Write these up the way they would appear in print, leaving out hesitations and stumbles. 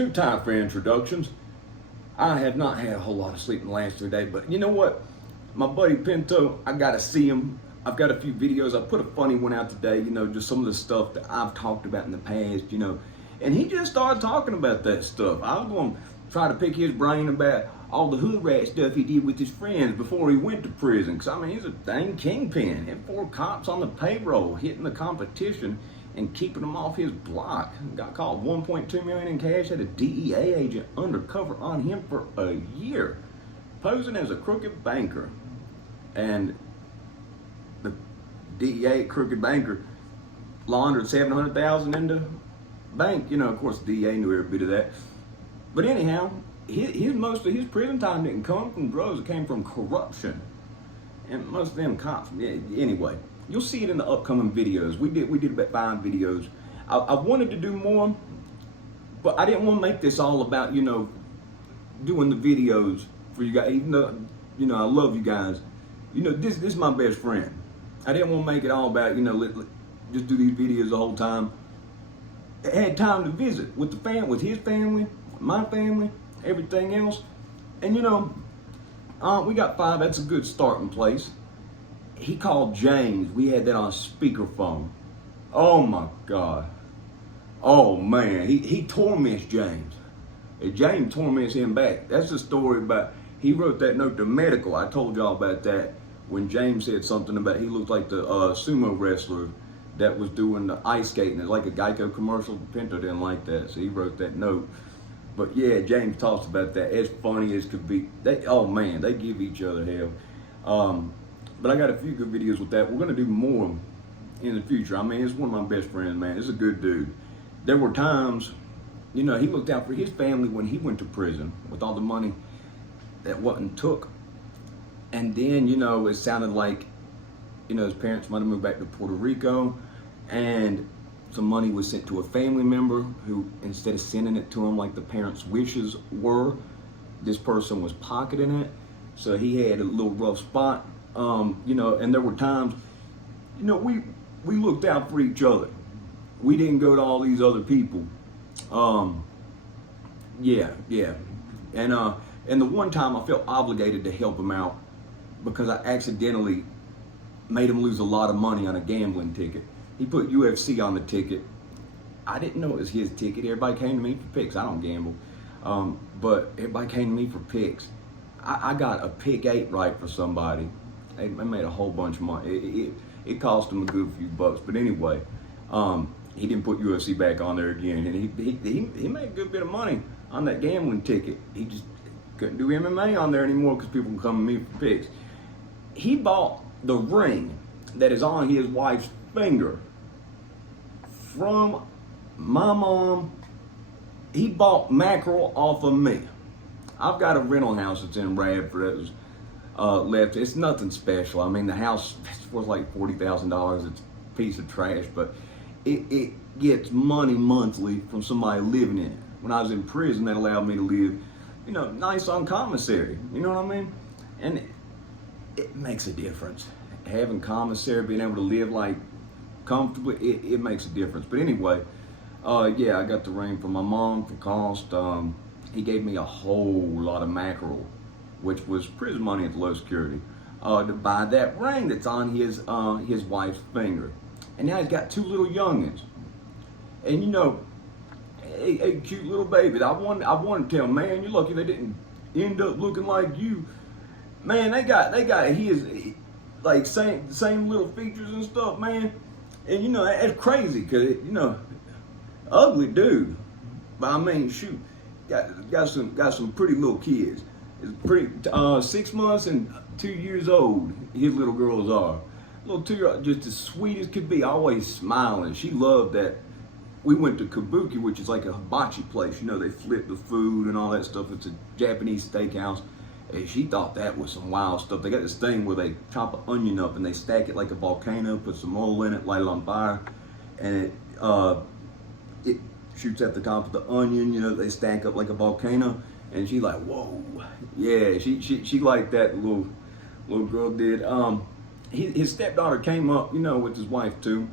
Too tired for introductions. I have not had a whole lot of sleep in the last 2 days, but you know what? My buddy Pinto, I gotta see him. I've got a few videos. I put a funny one out today, just some of the stuff that I've talked about in the past, and he just started talking about that stuff. I was going to try to pick his brain about all the hood rat stuff he did with his friends before he went to prison. Because, he's a dang kingpin. Had 4 cops on the payroll hitting the competition and keeping them off his block. Got caught $1.2 million in cash, had a DEA agent undercover on him for a year, posing as a crooked banker. And the DEA crooked banker laundered $700,000 into bank. Of course, the DEA knew every bit of that. But anyhow, most of his prison time didn't come from drugs; it came from corruption. And most of them cops. Anyway, you'll see it in the upcoming videos. We did about 5 videos. I wanted to do more, but I didn't want to make this all about doing the videos for you guys. Even though I love you guys. This is my best friend. I didn't want to make it all about just do these videos the whole time. I had time to visit with with his family, my family, everything else. And we got 5. That's a good starting place. He called James. We had that on speakerphone. Oh my God. Oh man, he torments James. And James torments him back. That's the story about, he wrote that note to medical. I told y'all about that when James said something about he looked like the sumo wrestler that was doing the ice skating. It's like a Geico commercial. Pinto didn't like that, so he wrote that note. But yeah, James talks about that. As funny as could be. They give each other hell. But I got a few good videos with that. We're gonna do more in the future. It's one of my best friends, man. It's a good dude. There were times, he looked out for his family when he went to prison with all the money that wasn't took. And then, it sounded like, his parents might have moved back to Puerto Rico, and some money was sent to a family member who, instead of sending it to him like the parents' wishes were, this person was pocketing it. So he had a little rough spot, and there were times, we looked out for each other. We didn't go to all these other people. Yeah. And the one time I felt obligated to help him out because I accidentally made him lose a lot of money on a gambling ticket. He put UFC on the ticket. I didn't know it was his ticket. Everybody came to me for picks. I don't gamble. But everybody came to me for picks. I got a pick 8 right for somebody. I made a whole bunch of money. It cost him a good few bucks. But anyway, he didn't put UFC back on there again. And he made a good bit of money on that gambling ticket. He just couldn't do MMA on there anymore because people would come to me for picks. He bought the ring that is on his wife's finger from my mom. He bought mackerel off of me. I've got a rental house that's in Radford that was left. It's nothing special. The house is worth like $40,000. It's a piece of trash, but it gets money monthly from somebody living in it. When I was in prison, that allowed me to live, nice on commissary. You know what I mean? And it makes a difference. Having commissary, being able to live like comfortably, it makes a difference. But anyway, I got the ring from my mom for cost. He gave me a whole lot of mackerel, which was prison money at the low security, to buy that ring that's on his wife's finger. And now he's got 2 little youngins. And a cute little baby. I wanted to tell him, man, you're lucky they didn't end up looking like you. Man, they got his like same little features and stuff, man. And that's crazy because ugly dude. But shoot, got some pretty little kids. It's pretty 6 months and 2 years old. His little girls are little 2-year-old, just as sweet as could be. Always smiling. She loved that. We went to Kabuki, which is like a hibachi place. They flip the food and all that stuff. It's a Japanese steakhouse. And she thought that was some wild stuff. They got this thing where they chop an onion up and they stack it like a volcano, put some oil in it, light it on fire, and it shoots at the top of the onion. They stack up like a volcano. And she like, whoa, yeah. She liked that. The little girl did. His stepdaughter came up, with his wife too.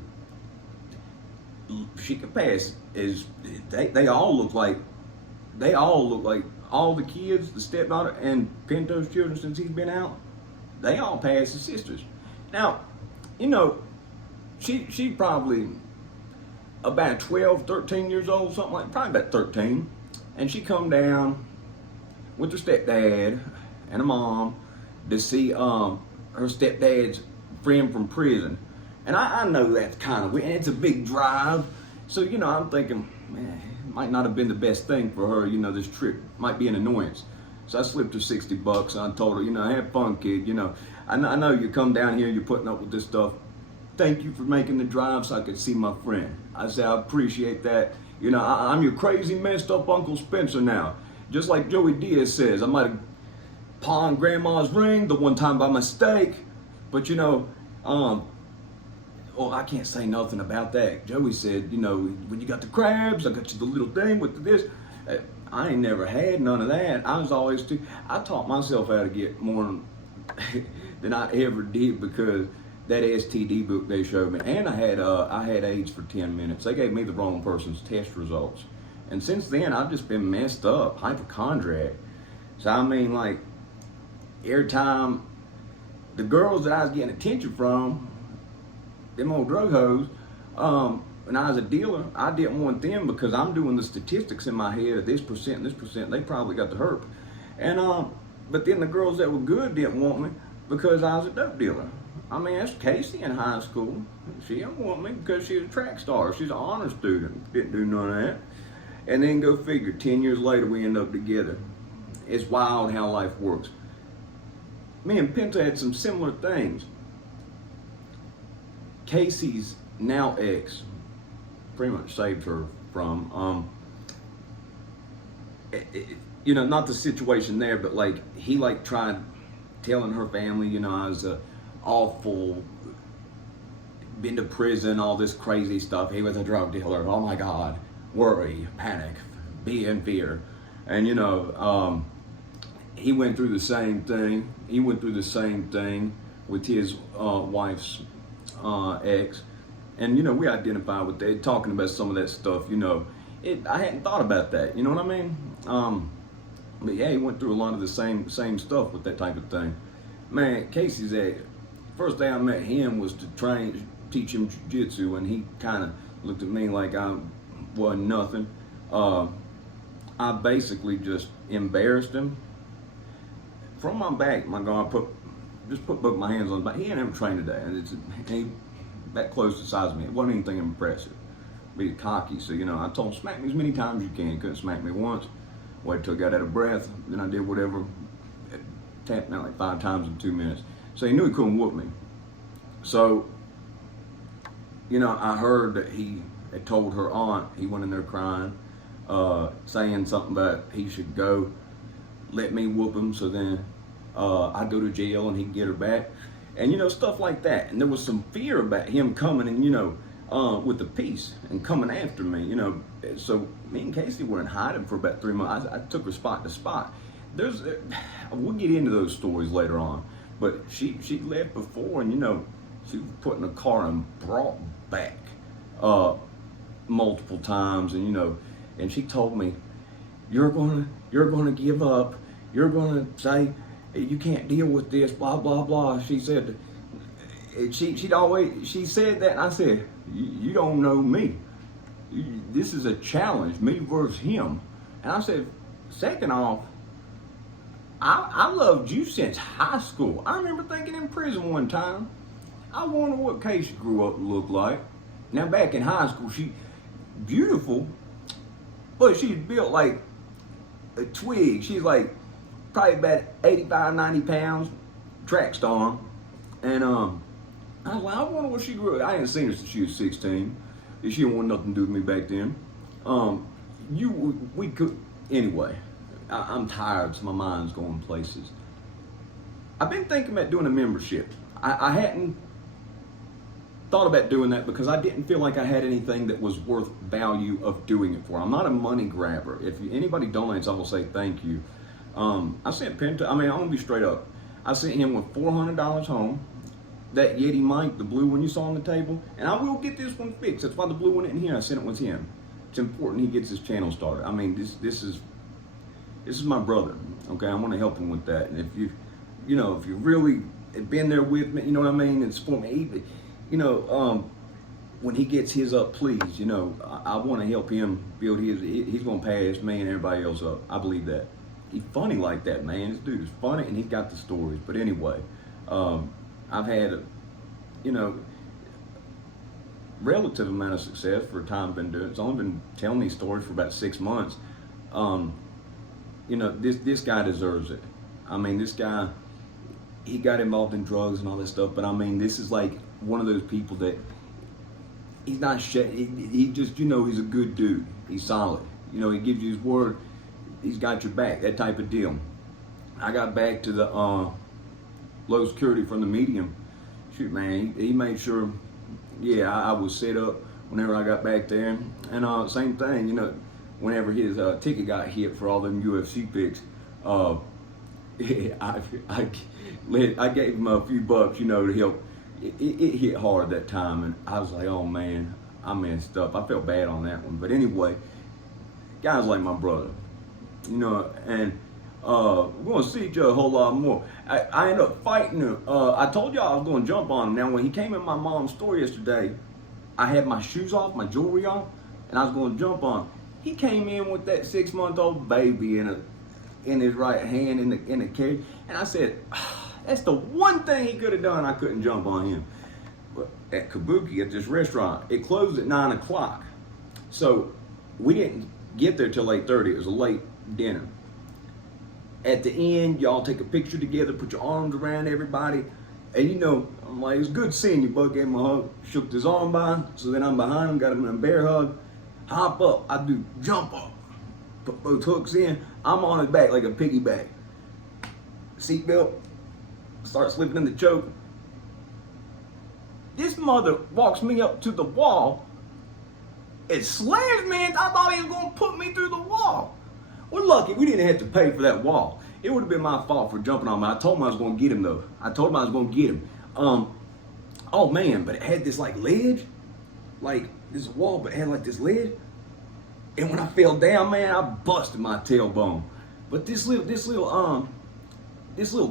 She could pass as they all look like they all look like, all the kids, the stepdaughter and Pinto's children since he's been out, they all passed as sisters. Now, you know, she probably about 12, 13 years old, something like, probably about 13. And she come down with her stepdad and her mom to see her stepdad's friend from prison. And I know that's kind of weird, and it's a big drive. So, you know, I'm thinking, man, it might not have been the best thing for her, you know, this trip might be an annoyance. So I slipped her $60 and I told her, you know, have fun, kid, you know. I know you come down here, you're putting up with this stuff. Thank you for making the drive so I could see my friend. I said, I appreciate that. You know, I'm your crazy, messed up Uncle Spencer now. Just like Joey Diaz says, I might have pawned Grandma's ring the one time by mistake, but you know, oh, I can't say nothing about that. Joey said, you know, when you got the crabs, I got you the little thing with this. I ain't never had none of that. I was always I taught myself how to get more than I ever did because that STD book they showed me, and I had AIDS for 10 minutes. They gave me the wrong person's test results, and since then I've just been messed up, hypochondriac. So I mean, like, every time the girls that I was getting attention from, them old drug hoes, when I was a dealer, I didn't want them because I'm doing the statistics in my head of this percent and this percent. They probably got the herp, and but then the girls that were good didn't want me because I was a dope dealer. I mean, that's Casey in high school. She didn't want me because she was a track star. She's an honor student. Didn't do none of that. And then go figure, 10 years later, we end up together. It's wild how life works. Me and Pinto had some similar things. Casey's now ex pretty much saved her from, you know, not the situation there, but like, he like tried telling her family, you know, I was awful, been to prison, all this crazy stuff. He was a drug dealer. Oh my God, worry, panic, be in fear. And you know, he went through the same thing. He went through the same thing with his wife's ex. And you know, we identify with that, talking about some of that stuff, you know. I hadn't thought about that, you know what I mean? But yeah, he went through a lot of the same stuff with that type of thing. Man, Casey's first day I met him was to teach him jiu-jitsu, and he kind of looked at me like I wasn't nothing. I basically just embarrassed him. From my back, my God, just put both my hands on his back. He ain't ever trained today, and he that close to the size of me. It wasn't anything impressive. Be cocky, so you know, I told him, smack me as many times as you can. He couldn't smack me once. Waited till I got out of breath, then I did whatever. Tapped me out like 5 times in 2 minutes. So he knew he couldn't whoop me. So, you know, I heard that he had told her aunt, he went in there crying, saying something about he should go, let me whoop him, so then I'd go to jail and he'd get her back. And, you know, stuff like that. And there was some fear about him coming and, you know, with the peace and coming after me, you know. So me and Casey were in hiding for about 3 months. I took her spot to spot. We'll get into those stories later on. But she left before, and you know, she was put in a car and brought back multiple times, and you know, and she told me, you're gonna give up, you're gonna say you can't deal with this, blah blah blah. She said, she said that, and I said, you don't know me. This is a challenge, me versus him. And I said, second off, I loved you since high school. I remember thinking in prison one time, I wonder what Casey grew up to look like. Now back in high school, she beautiful, but she's built like a twig. She's like probably about 85, 90 pounds, track star. And I was like, I wonder what she grew up. I hadn't seen her since she was 16. She didn't want nothing to do with me back then. We could, anyway. I'm tired, so my mind's going places. I've been thinking about doing a membership. I hadn't thought about doing that because I didn't feel like I had anything that was worth value of doing it for. I'm not a money grabber. If anybody donates, I will say thank you. I sent Pinto, I'm gonna be straight up. I sent him with $400 home. That Yeti mic, the blue one you saw on the table, and I will get this one fixed. That's why the blue one isn't here. I sent it with him. It's important he gets his channel started. I mean, this is this is my brother. Okay, I want to help him with that. And if you really have been there with me, you know what I mean, and support me, when he gets his up, please, I want to help him build his. He's gonna pass me and everybody else up. I believe that. He's funny like that, man. This dude is funny, and he's got the stories. But anyway, I've had relative amount of success for a time. Been doing. It's only been telling these stories for about 6 months. This guy deserves it. I mean, this guy, he got involved in drugs and all this stuff. But I mean, this is like one of those people that he's not. He just, he's a good dude. He's solid. He gives you his word. He's got your back. That type of deal. I got back to the low security from the medium. Shoot, man, he made sure. Yeah, I was set up whenever I got back there, and same thing, whenever his ticket got hit for all them UFC picks, I gave him a few bucks, to help. It hit hard that time, and I was like, oh man, I messed up. I felt bad on that one, but anyway, guys like my brother, and we're gonna see each other a whole lot more. I ended up fighting him. I told y'all I was gonna jump on him. Now, when he came in my mom's store yesterday, I had my shoes off, my jewelry on, and I was gonna jump on him. He came in with that 6-month-old baby in his right hand in the cage, and I said, that's the one thing he could have done. I couldn't jump on him. But at Kabuki, at this restaurant, it closed at 9 o'clock, so we didn't get there till 8:30. It was a late dinner. At the end, y'all take a picture together, put your arms around everybody. And I'm like, it's good seeing you, bud. Gave him a hug, shook his arm by. So then I'm behind him, got him in a bear hug. Hop up, I do jump up. Put both hooks in. I'm on his back like a piggyback. Seatbelt, start slipping in the choke. This mother walks me up to the wall. It slams me, and I thought he was gonna put me through the wall. We're lucky we didn't have to pay for that wall. It would have been my fault for jumping on him. I told him I was going to get him, though. I told him I was going to get him. Oh, man, but it had this, ledge. Like, this wall, but it had, this ledge. And when I fell down, man, I busted my tailbone. But this little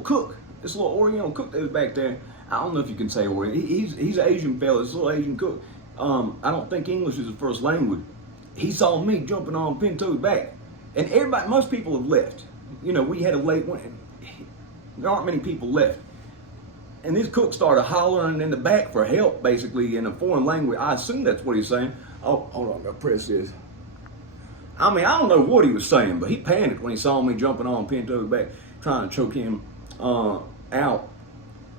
cook, this little Oriental cook that was back there, I don't know if you can say Oriental. He's an Asian fella, this little Asian cook. I don't think English is his first language. He saw me jumping on Pinto's back. And most people have left. We had a late one. There aren't many people left. And this cook started hollering in the back for help, basically, in a foreign language. I assume that's what he's saying. Oh, hold on, I'm gonna press this. I mean, I don't know what he was saying, but he panicked when he saw me jumping on Pinto's back, trying to choke him out.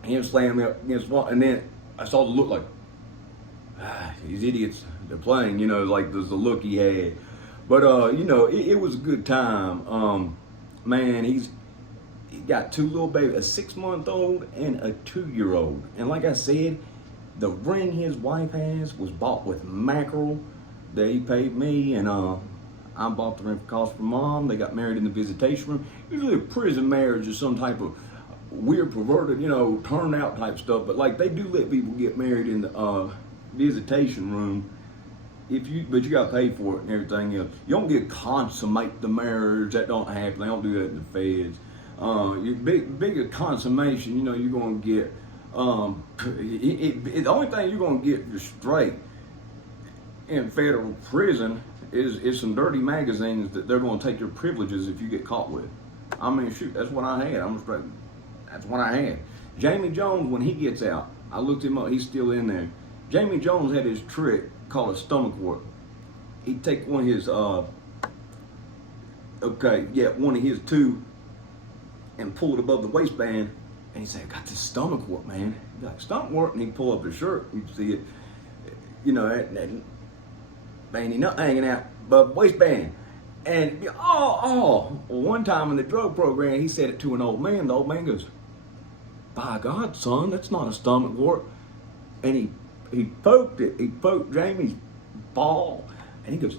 Him slamming me up against the wall. And then I saw the look these idiots, they're playing, there's the look he had. But, it was a good time. Man, he got 2 little babies, a 6-month-old and a 2-year-old. And like I said, the ring his wife has was bought with mackerel that he paid me. And I bought the ring for cost for mom. They got married in the visitation room. Usually a prison marriage is some type of weird, perverted, turnout type stuff. But, they do let people get married in the visitation room. But you got to pay for it and everything else. You don't get consummate the marriage. That don't happen. They don't do that in the feds. Bigger consummation, you're going to get. The only thing you're going to get just straight in federal prison is some dirty magazines that they're going to take your privileges if you get caught with. I mean, shoot, that's what I had. That's what I had. Jamie Jones, when he gets out, I looked him up. He's still in there. Jamie Jones had his trick called a stomach work. He'd take one of his, one of his 2 and pull it above the waistband, and he'd say, I got this stomach work, man. He'd be like, stomach work? And he'd pull up his shirt, you'd see it, that veiny nut hanging out above the waistband. And it'd be, well, one time in the drug program, he said it to an old man. The old man goes, by God, son, that's not a stomach work. And he poked it. He poked Jamie's ball. And he goes,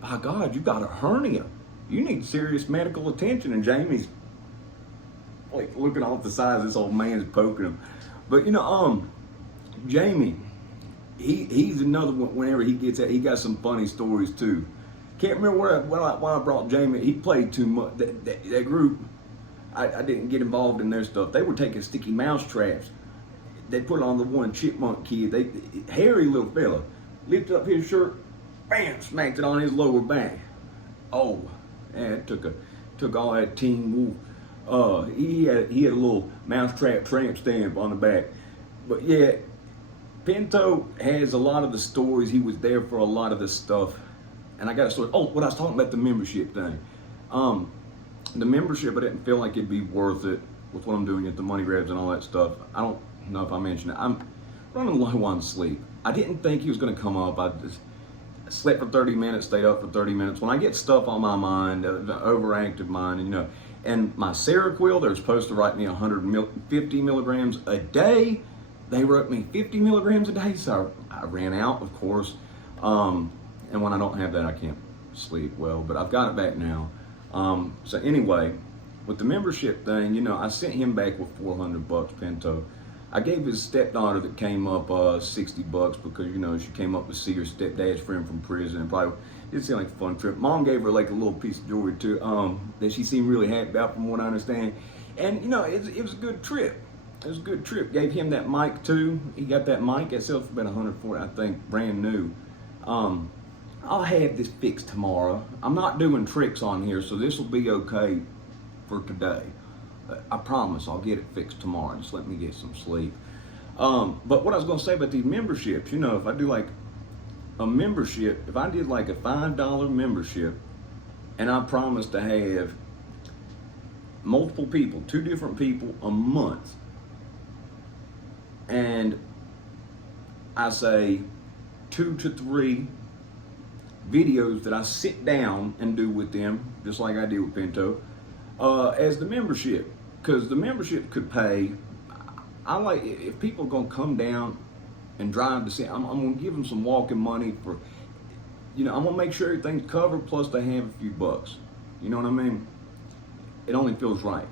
by God, you got a hernia. You need serious medical attention. And Jamie's looking off the side. This old man's poking him. But, Jamie, he's another one. Whenever he gets out, he got some funny stories too. Can't remember why I brought Jamie. He played too much. That group, I didn't get involved in their stuff. They were taking sticky mouse traps. They put on the one chipmunk kid. Hairy little fella, lifted up his shirt, bam, smacked it on his lower back. Oh, yeah, it took all that Teen Wolf. He had a little mousetrap tramp stamp on the back. But yeah, Pinto has a lot of the stories. He was there for a lot of the stuff. And I got a story. Oh, what I was talking about, the membership thing. The membership, I didn't feel like it'd be worth it with what I'm doing at the money grabs and all that stuff. I don't know if I mentioned it. I'm running low on sleep. I didn't think he was going to come up. I just slept for 30 minutes, stayed up for 30 minutes. When I get stuff on my mind, the overactive mind, and my Seroquel, they're supposed to write me 150 milligrams a day. They wrote me 50 milligrams a day, so I ran out, of course. And when I don't have that, I can't sleep well, but I've got it back now. So anyway, with the membership thing, I sent him back with $400, Pinto. I gave his stepdaughter that came up $60 because, she came up to see her stepdad's friend from prison, and probably did seem like a fun trip. Mom gave her like a little piece of jewelry too, that she seemed really happy about from what I understand. And, it was a good trip. It was a good trip. Gave him that mic too. He got that mic. It sells for about $140, I think, brand new. I'll have this fixed tomorrow. I'm not doing tricks on here, so this will be okay for today. I promise I'll get it fixed tomorrow. Just let me get some sleep. But what I was going to say about these memberships, if I do like a membership, if I did like a $5 membership, and I promised to have multiple people, 2 different people a month, and I say 2 to 3 videos that I sit down and do with them, just like I did with Pinto, as the membership, because the membership could pay. I like, if people are gonna come down and drive to see, I'm gonna give them some walking money for, I'm gonna make sure everything's covered, plus they have a few bucks. You know what I mean? It only feels right,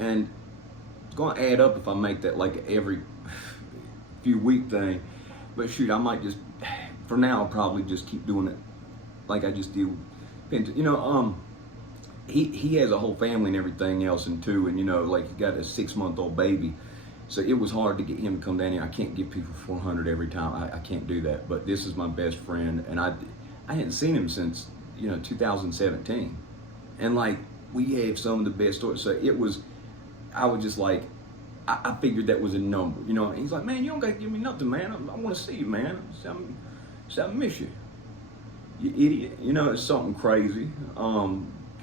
and it's gonna add up if I make that like every few week thing. But shoot, I might just, for now, I'll probably just keep doing it like I just did with Pinto. He has a whole family and everything else, and too, and like he got a 6-month-old baby, so it was hard to get him to come down here. I can't give people 400 every time. I can't do that. But this is my best friend, and I hadn't seen him since 2017, and like we have some of the best stories. So I was just like, I figured that was a number, And he's like, man, you don't got to give me nothing, man. I want to see you, man. I miss you, you idiot. It's something crazy.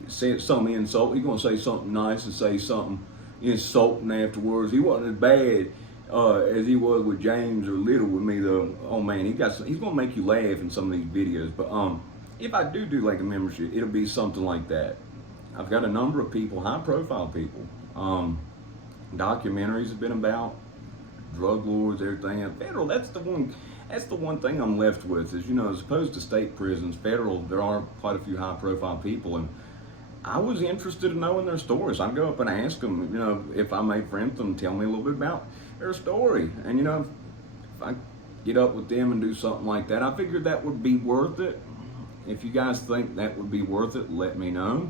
Say some insult. He's gonna say something nice and say something insulting afterwards. He wasn't as bad as he was with James or Little with me though. Oh man, he's gonna make you laugh in some of these videos. But if I do like a membership, it'll be something like that. I've got a number of people, high profile people. Documentaries have been about drug lords, everything. Federal, that's the one thing I'm left with is, as opposed to state prisons, federal, there are quite a few high profile people, and I was interested in knowing their stories. I'd go up and ask them, if I made friends with them, tell me a little bit about their story. And, if I get up with them and do something like that, I figured that would be worth it. If you guys think that would be worth it, let me know.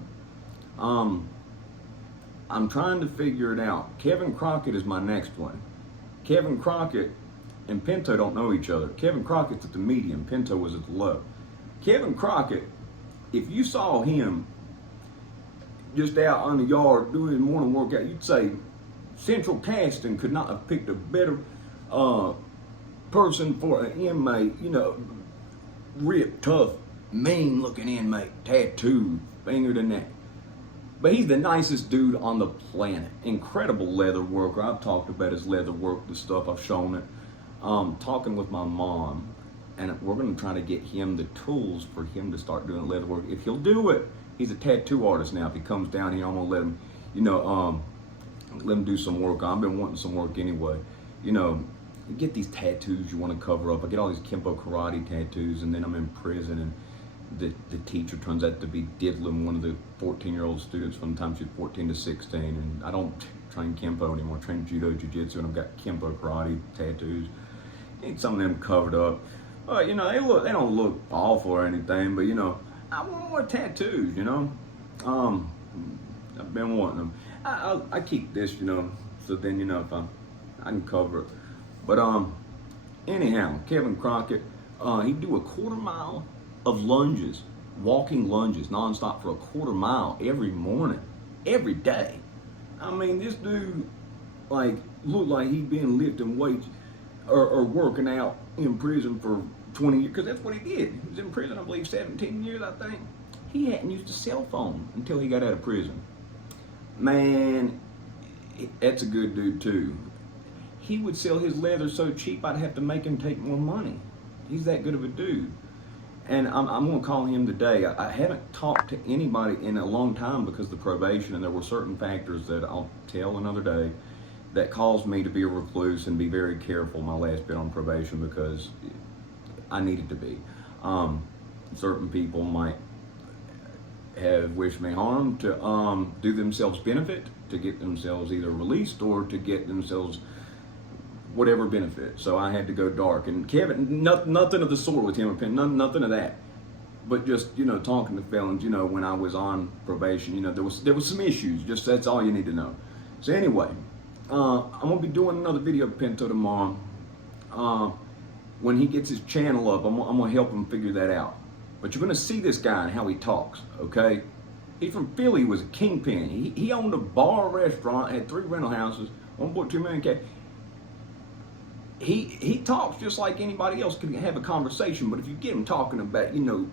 I'm trying to figure it out. Kevin Crockett is my next one. Kevin Crockett and Pinto don't know each other. Kevin Crockett's at the medium, Pinto was at the low. Kevin Crockett, if you saw him just out on the yard doing his morning workout, you'd say Central Casting could not have picked a better person for an inmate, ripped, tough, mean looking inmate, tattooed, fingered and that. But he's the nicest dude on the planet. Incredible leather worker. I've talked about his leather work, the stuff, I've shown it. Talking with my mom, and we're going to try to get him the tools for him to start doing leather work. If he'll do it, he's a tattoo artist now. If he comes down here, I'm going to let him, let him do some work. I've been wanting some work anyway. You get these tattoos you want to cover up. I get all these Kempo karate tattoos, and then I'm in prison, and the teacher turns out to be diddling one of the 14-year-old students from the time she's 14 to 16, and I don't train Kempo anymore. I train Judo, Jiu-Jitsu, and I've got Kempo karate tattoos. Need some of them covered up. They don't look awful or anything, but I want more tattoos, you know. Um, I've been wanting them. I keep this, you know, so then, you know, if I can cover it. But anyhow, Kevin Crockett, he'd do a quarter mile of lunges, walking lunges, nonstop for a quarter mile every morning, every day. I mean, this dude, like, looked like he'd been lifting weights or working out in prison for 20 years, because that's what he did. He was in prison, I believe, 17 years, I think. He hadn't used a cell phone until he got out of prison. Man, that's a good dude, too. He would sell his leather so cheap I'd have to make him take more money. He's that good of a dude. And I'm going to call him today. I haven't talked to anybody in a long time because of the probation, and there were certain factors that I'll tell another day that caused me to be a recluse and be very careful my last bit on probation, because I needed to be. Certain people might have wished me harm to do themselves benefit, to get themselves either released or to get themselves whatever benefit. So I had to go dark. And Kevin, nothing of the sort with him, nothing of that. But just, you know, talking to felons, you know, when I was on probation, you know, there was some issues. Just that's all you need to know. So anyway, I'm gonna be doing another video of Pinto tomorrow. When he gets his channel up, I'm gonna help him figure that out. But you're gonna see this guy and how he talks, okay? He's from Philly, he was a kingpin. He owned a bar, restaurant, had 3 rental houses, 1.2 million cash. He talks just like anybody else can have a conversation, but if you get him talking about, you know,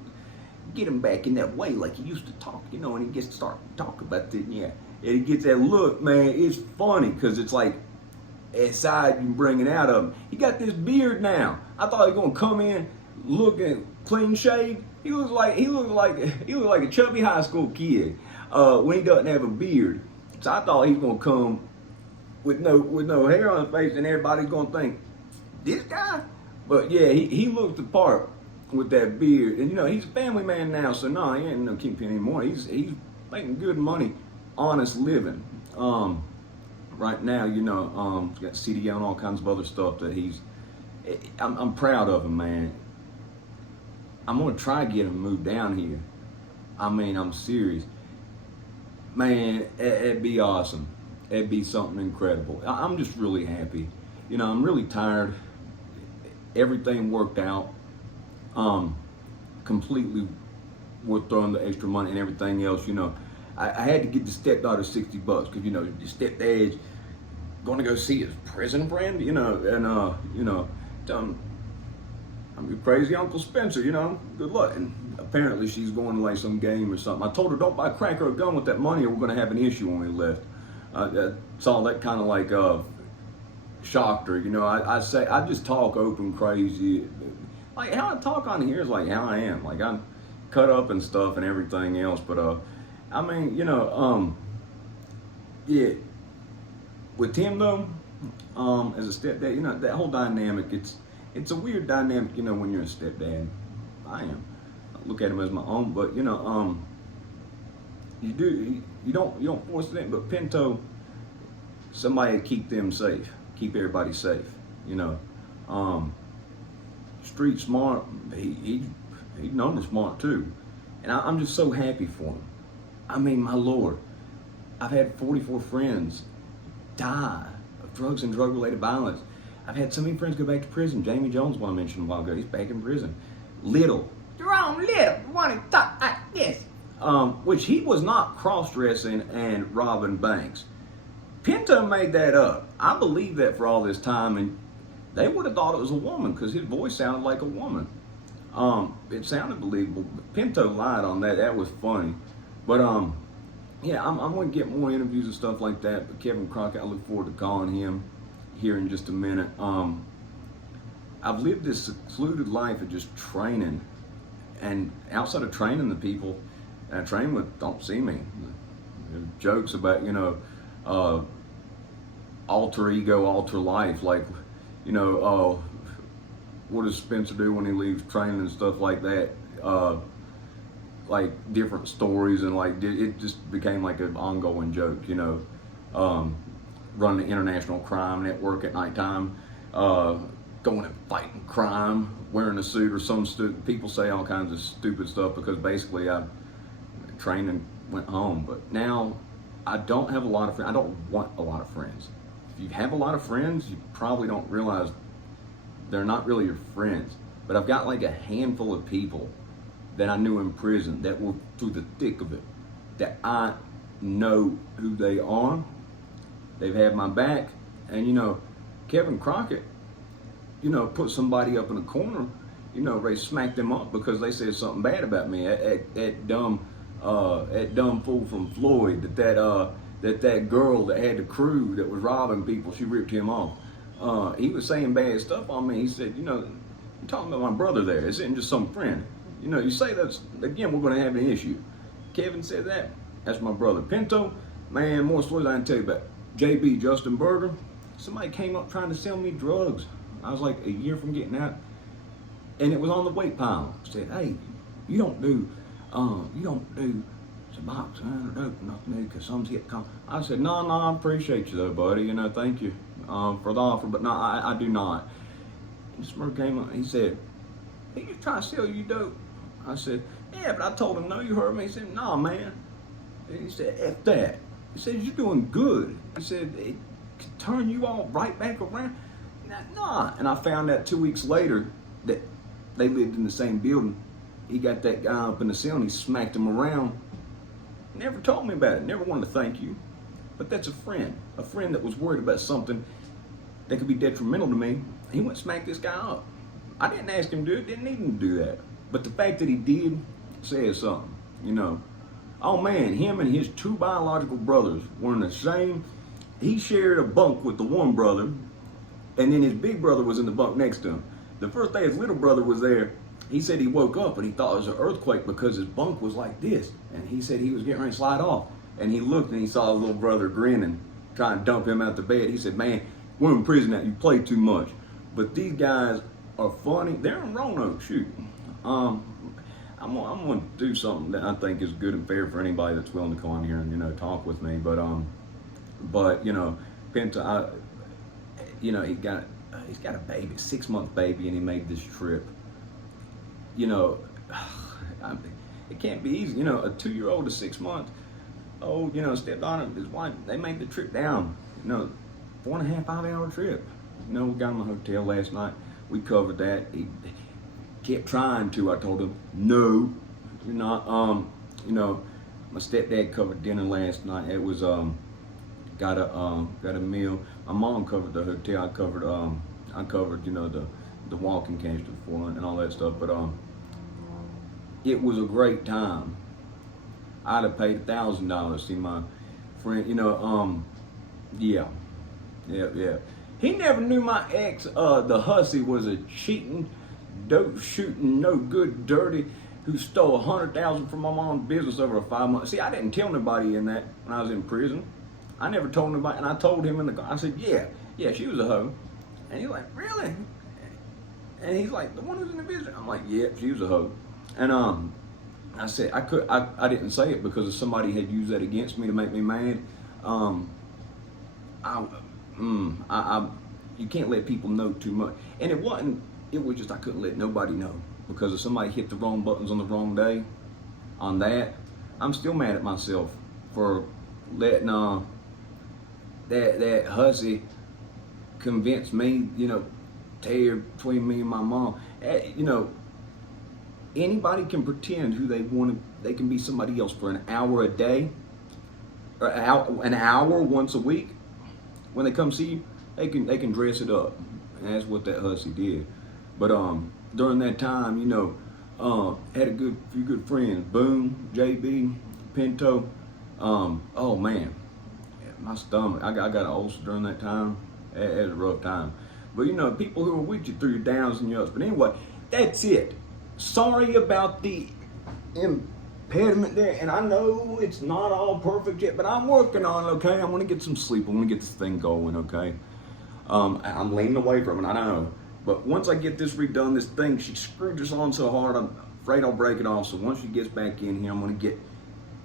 get him back in that way like he used to talk, you know, and he gets to start talking about it, yeah, and he gets that look, man, it's funny, because it's like, inside you bring it out of him. He got this beard now. I thought he was gonna come in looking clean shaved. He looks like a chubby high school kid when he doesn't have a beard. So I thought he was gonna come with no hair on his face, and everybody's gonna think, this guy? But yeah, he looked the part with that beard. And you know, he's a family man now, so no, he ain't no kingpin anymore. He's making good money, honest living. Right now, you know, he's got CDL and all kinds of other stuff that I'm proud of him, man. I'm gonna try to get him moved down here. I mean, I'm serious. Man, it'd be awesome. It'd be something incredible. I'm just really happy. You know, I'm really tired. Everything worked out. Completely worth throwing the extra money and everything else. You know, I had to get the stepdaughter $60 because, you know, the stepdad's going to go see his prison friend, you know, and, you know, I'm your crazy Uncle Spencer, you know, good luck. And apparently she's going to like some game or something. I told her, don't buy crack or a gun with that money or we're going to have an issue when we left. Saw that kind of like shocked her, you know. I just talk open crazy. Like how I talk on here is like how I am. Like I'm cut up and stuff and everything else. But I mean, you know, yeah. With him though, as a stepdad, you know, that whole dynamic, it's a weird dynamic, you know, when you're a stepdad. I am. I look at him as my own, but you know, you don't force it in. But Pinto, somebody to keep them safe, keep everybody safe, you know. Street smart, he's number smart too, and I'm just so happy for him. I mean, my Lord, I've had 44 friends die of drugs and drug-related violence. I've had so many friends go back to prison. Jamie Jones, one I mentioned a while ago, he's back in prison. Little, Jerome Little, want to talk like this. Which he was not cross-dressing and robbing banks. Pinto made that up. I believe that for all this time, and they would have thought it was a woman because his voice sounded like a woman. It sounded believable. But Pinto lied on that. That was funny. But yeah, I'm going to get more interviews and stuff like that. But Kevin Crockett, I look forward to calling him here in just a minute. I've lived this secluded life of just training, and outside of training the people I train with don't see me. Jokes about, you know, alter ego, alter life. Like, you know, what does Spencer do when he leaves training and stuff like that? Like different stories, and like it just became like an ongoing joke, you know. Running the International Crime Network at nighttime, going and fighting crime, wearing a suit or some people say all kinds of stupid stuff because basically I trained and went home. But now I don't have a lot of friends. I don't want a lot of friends. If you have a lot of friends, you probably don't realize they're not really your friends. But I've got like a handful of people that I knew in prison that were through the thick of it, that I know who they are. They've had my back. And you know, Kevin Crockett, you know, put somebody up in a corner, you know, they smacked them up because they said something bad about me. That dumb fool from Floyd, that girl that had the crew that was robbing people, she ripped him off. He was saying bad stuff on me. He said, you know, you're talking about my brother there. This isn't just some friend. You know, you say that's, again, we're going to have an issue. Kevin said that. That's my brother. Pinto, man, more stories I can tell you about. JB, Justin Berger, somebody came up trying to sell me drugs. I was like a year from getting out. And it was on the weight pile. Said, hey, you don't do Suboxone or dope, nothing, because some's getting caught. I said, no, I appreciate you though, buddy. You know, thank you for the offer, but no, I do not. And this man came up, he said, he just trying to sell you dope. I said, yeah, but I told him, no, you heard me. He said, no, man. He said, F that. He said, you're doing good. He said, it could turn you all right back around. Nah. And I found out 2 weeks later that they lived in the same building. He got that guy up in the cell and he smacked him around. Never told me about it. Never wanted to thank you. But that's a friend that was worried about something that could be detrimental to me. He went and smacked this guy up. I didn't ask him to do it, didn't need him to do that. But the fact that he did says something, you know. Oh man, him and his two biological brothers were in the same, he shared a bunk with the one brother, and then his big brother was in the bunk next to him. The first day his little brother was there, he said he woke up and he thought it was an earthquake because his bunk was like this. And he said he was getting ready to slide off. And he looked and he saw his little brother grinning, trying to dump him out the bed. He said, man, we're in prison now, you play too much. But these guys are funny. They're in Roanoke, shoot. I'm gonna do something that I think is good and fair for anybody that's willing to come on here and, you know, talk with me. But you know, Pinto, you know, he's got a baby, a 6-month baby, and he made this trip. You know, it can't be easy. You know, a 2-year-old to 6 months old, you know, stepdaughter, his wife, they made the trip down. You know, 4.5, 5-hour trip. You know, we got him a hotel last night. We covered that. He kept trying to. I told him, no, you're not. You know, my stepdad covered dinner last night. It was got a meal. My mom covered the hotel. I covered, you know, the walking canister for it and all that stuff. But it was a great time. I'd have paid $1,000 to see my friend. You know, yeah. He never knew my ex, the hussy, was a cheating, dope shooting, no good, dirty, who stole $100,000 from my mom's business over 5 months. See, I didn't tell nobody in that when I was in prison. I never told nobody, and I told him in the car. I said, yeah, she was a hoe. And he's like, really? And he's like, the one who's in the business. I'm like, yeah, she was a hoe. And I said I didn't say it because if somebody had used that against me to make me mad. You can't let people know too much. And it was just I couldn't let nobody know. Because if somebody hit the wrong buttons on the wrong day, on that, I'm still mad at myself for letting that hussy convince me, you know, tear between me and my mom. You know, anybody can pretend who they want to, they can be somebody else for an hour a day, or an hour once a week. When they come see you, they can dress it up. And that's what that hussy did. But during that time, you know, had a few good friends. Boom, JB, Pinto. Oh man, my stomach. I got an ulcer during that time. It was a rough time. But you know, people who are with you through your downs and your ups. But anyway, that's it. Sorry about the impediment there, and I know it's not all perfect yet, but I'm working on it, okay? I want to get some sleep. I want to get this thing going, okay? I'm leaning away from it, I know. But once I get this redone, this thing, she screwed this on so hard, I'm afraid I'll break it off. So once she gets back in here, I'm going to get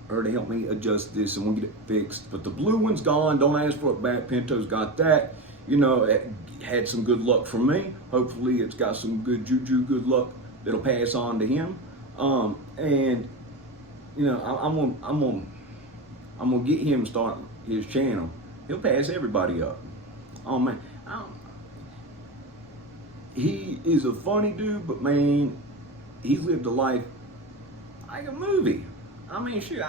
her to help me adjust this, and we'll get it fixed. But the blue one's gone. Don't ask for it back. Pinto's got that. you know, it had some good luck for me. Hopefully it's got some good juju, good luck that'll pass on to him. And you know, I'm gonna get him starting his channel. He'll pass everybody up. Oh man, he is a funny dude, but man, he's lived a life like a movie. I mean, shoot,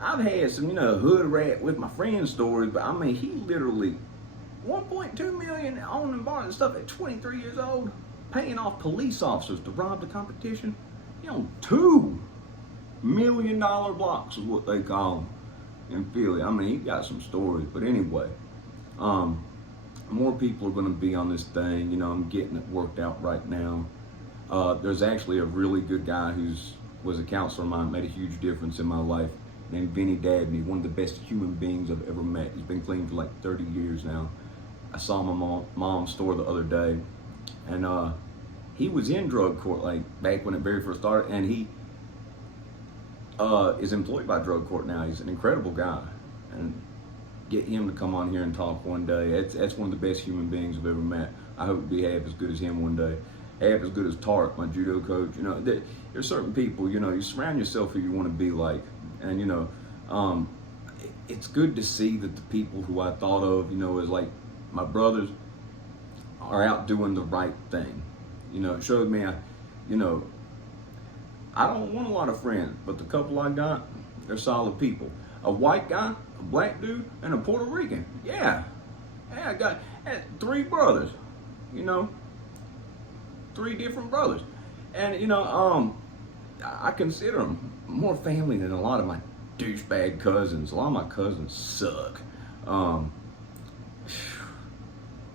I've had some, you know, hood rat with my friends stories, but I mean, he literally 1.2 million on and bought stuff at 23 years old, paying off police officers to rob the competition. You know, $2 million blocks is what they call them in Philly. I mean, he got some stories, but anyway, more people are going to be on this thing. You know, I'm getting it worked out right now. There's actually a really good guy was a counselor of mine, made a huge difference in my life, named Vinny Dabney, one of the best human beings I've ever met. He's been clean for like 30 years now. I saw my mom's store the other day, and he was in drug court like back when it very first started, and he is employed by drug court now. He's an incredible guy, and get him to come on here and talk one day. That's one of the best human beings I've ever met. I hope to be half as good as him one day. Half as good as Tark, my judo coach. You know, there's certain people, you know, you surround yourself who you want to be like. And, you know, it's good to see that the people who I thought of, you know, as like my brothers are out doing the right thing. You know, it showed me, you know, I don't want a lot of friends, but the couple I got, they're solid people. A white guy, a black dude, and a Puerto Rican. Yeah, I got 3 brothers, you know, 3 different brothers. And, you know, I consider them more family than a lot of my douchebag cousins. A lot of my cousins suck.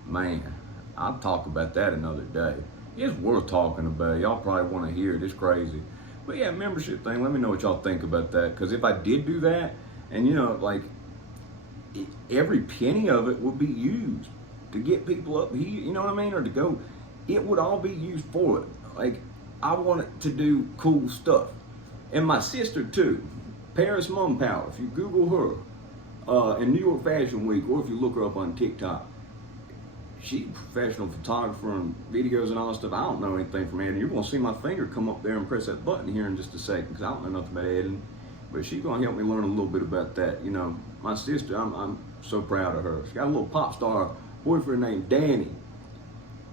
Man, I'll talk about that another day. It's worth talking about. Y'all probably want to hear it. It's crazy. But yeah, membership thing, let me know what y'all think about that. Because if I did do that, and you know, like, every penny of it would be used to get people up here, you know what I mean? Or to go, it would all be used for it. Like, I want it to do cool stuff. And my sister too, Paris Mum Power, if you Google her, in New York Fashion Week, or if you look her up on TikTok, she's a professional photographer and videos and all that stuff. I don't know anything from editing. You're gonna see my finger come up there and press that button here in just a second, because I don't know nothing about editing. But she's gonna help me learn a little bit about that. You know, my sister, I'm so proud of her. She got a little pop star boyfriend named Danny.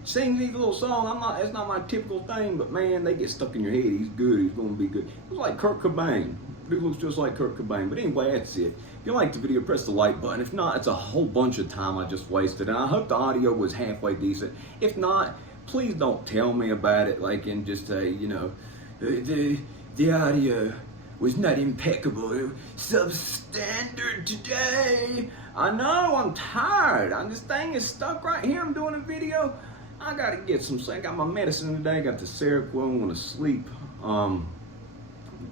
Sings these little songs. It's not my typical thing, but man, they get stuck in your head. He's good. He's gonna be good. It was like Kurt Cobain. Dude looks just like Kurt Cobain. But anyway, that's it. If you liked the video, press the like button. If not, it's a whole bunch of time I just wasted. And I hope the audio was halfway decent. If not, please don't tell me about it. Like, and just say, you know, the audio was not impeccable. It was substandard today. I know, I'm tired. This thing is stuck right here. I'm doing a video. I gotta get some sleep. I got my medicine today. I got the Seroquel. I'm gonna sleep.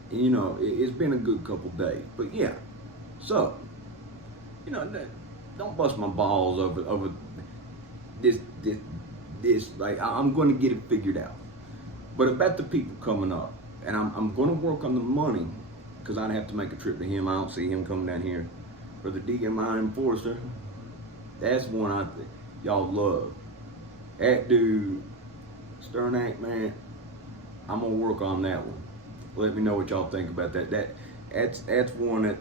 You know, it's been a good couple days. But yeah, so, you know, don't bust my balls over this. Like, I'm gonna get it figured out. But about the people coming up, and I'm gonna work on the money, because I'd have to make a trip to him. I don't see him coming down here for the DMI Enforcer. That's one y'all love. That dude, Stern Act, man, I'm gonna work on that one. Let me know what y'all think about that. That's one that,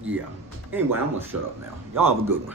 yeah. Anyway, I'm gonna shut up now. Y'all have a good one.